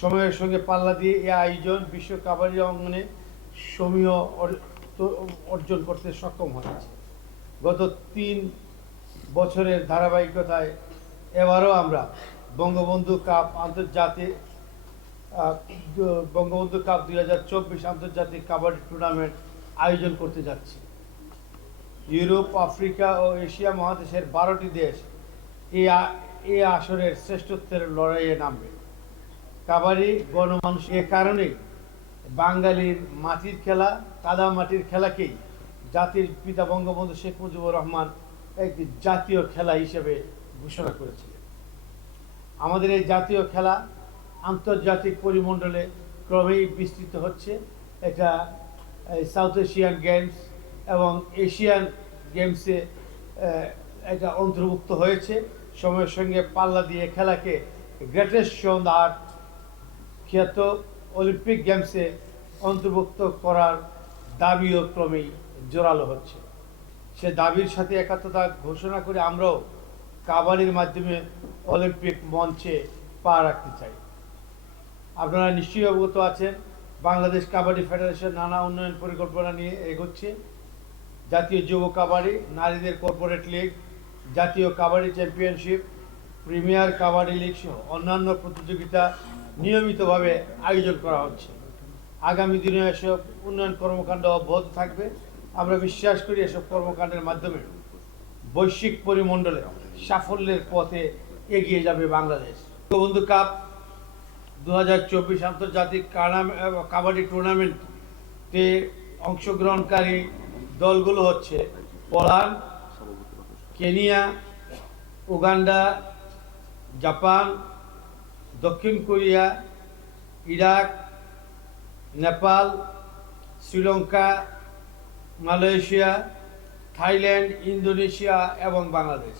সময়ের সঙ্গে পাল্লা দিয়ে এই আয়োজন বিশ্ব কাবাডি অঙ্গনে সমীহ অর- অর্জন করতে সক্ষম হয়েছে। গত তিন বছরের ধারাবাহিকতায় এবারও আমরা বঙ্গবন্ধু কাপ আন্তর্জাতিক বঙ্গবন্ধু কাপ দুই হাজার চব্বিশ আন্তর্জাতিক কাবাডি টুর্নামেন্ট আয়োজন করতে যাচ্ছি। ইউরোপ, আফ্রিকা ও এশিয়া মহাদেশের বারোটি দেশ এই আসরের শ্রেষ্ঠত্বের লড়াইয়ে নামবে। কাবাডি, গণমানুষ এ কারণেই বাঙালির মাটির খেলা, কাদা মাটির খেলাকেই জাতির পিতা বঙ্গবন্ধু শেখ মুজিবুর রহমান একটি জাতীয় খেলা হিসেবে ঘোষণা করেছিলেন। আমাদের এই জাতীয় খেলা আন্তর্জাতিক পরিমণ্ডলে ক্রমেই বিস্তৃত হচ্ছে। এটা সাউথ এশিয়ান গেমস এবং এশিয়ান গেমসে এটা অন্তর্ভুক্ত হয়েছে। সময়ের সঙ্গে পাল্লা দিয়ে খেলাকে গ্রেটেস্ট শো দ্য আর্থ খ্যাত অলিম্পিক গেমসে অন্তর্ভুক্ত করার দাবিও ক্রমেই জোরালো হচ্ছে। সে দাবির সাথে একাত্মতা ঘোষণা করে আমরাও কাবাডির মাধ্যমে অলিম্পিক মঞ্চে পা রাখতে চাই। আপনারা নিশ্চয়ই অবগত আছেন, বাংলাদেশ কাবাডি ফেডারেশন নানা উন্নয়ন পরিকল্পনা নিয়ে এগোচ্ছে। জাতীয় যুব কাবাডি, নারীদের কর্পোরেট লিগ, জাতীয় kabaddi championship, premier kabaddi league সহ অন্যান্য প্রতিযোগিতা নিয়মিতভাবে আয়োজন করা হচ্ছে। আগামী দিনে এসব উন্নয়ন কর্মকাণ্ড অব্যাহত থাকবে। আমরা বিশ্বাস করি এসব কর্মকাণ্ডের মাধ্যমে বৈশ্বিক পরিমণ্ডলে সাফল্যের পথে এগিয়ে যাবে বাংলাদেশ। বঙ্গবন্ধু কাপ দু হাজার চব্বিশ আন্তর্জাতিক কাবাডি টুর্নামেন্টে অংশগ্রহণকারী দলগুলো হচ্ছে পোল্যান্ড, কেনিয়া, উগান্ডা, জাপান দক্ষিণ Korea, Iraq, Nepal, Sri Lanka, Malaysia, Thailand, Indonesia এবং বাংলাদেশ।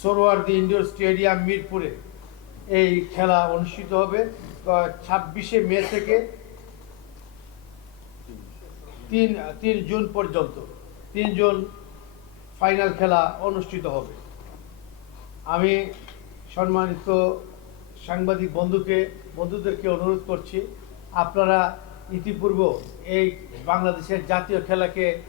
সরোয়ার্দি ইন্ডোর স্টেডিয়াম মিরপুরে এই খেলা অনুষ্ঠিত হবে ছাব্বিশে মে থেকে তিন তিন জুন পর্যন্ত। তিন জুন ফাইনাল খেলা অনুষ্ঠিত হবে। আমি সম্মানিত সাংবাদিক বন্ধুকে, বন্ধুদেরকে অনুরোধ করছি, আপনারা ইতিপূর্ব এই বাংলাদেশের জাতীয় খেলাকে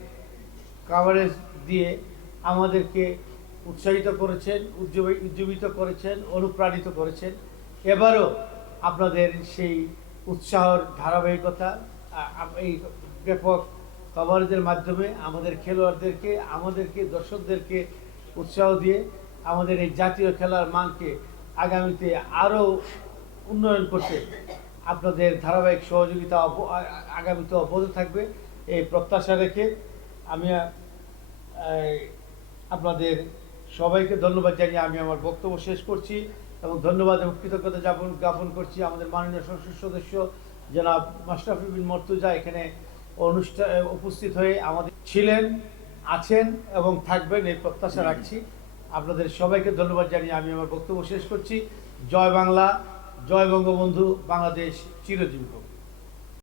কাভারেজ দিয়ে আমাদেরকে উৎসাহিত করেছেন, উজ্জীবি- উজ্জীবিত করেছেন, অনুপ্রাণিত করেছেন। এবারও আপনাদের সেই উৎসাহর ধারাবাহিকতা এই ব্যাপক কভারেজের মাধ্যমে আমাদের খেলোয়াড়দেরকে, আমাদেরকে, দর্শকদেরকে উৎসাহ দিয়ে আমাদের এই জাতীয় খেলার মানকে আগামীতে আরও উন্নয়ন করতে আপনাদের ধারাবাহিক সহযোগিতা আগামীতে অব্যাহত থাকবে। এই প্রত্যাশা রেখে আমি আপনাদের সবাইকে ধন্যবাদ জানিয়ে আমি আমার বক্তব্য শেষ করছি এবং ধন্যবাদ এবং কৃতজ্ঞতা জ্ঞাপন জ্ঞাপন করছি আমাদের মাননীয় সংসদ সদস্য জনাব মাস্টাফি বিন মর্তুজা এখানে অনুষ্ঠান উপস্থিত হয়ে আমাদের ছিলেন, আছেন এবং থাকবেন, এই প্রত্যাশা রাখছি। আপনাদের সবাইকে ধন্যবাদ জানিয়ে আমি আমার বক্তব্য শেষ করছি। জয় বাংলা, জয় বঙ্গবন্ধু, বাংলাদেশ চিরজীবী হোক।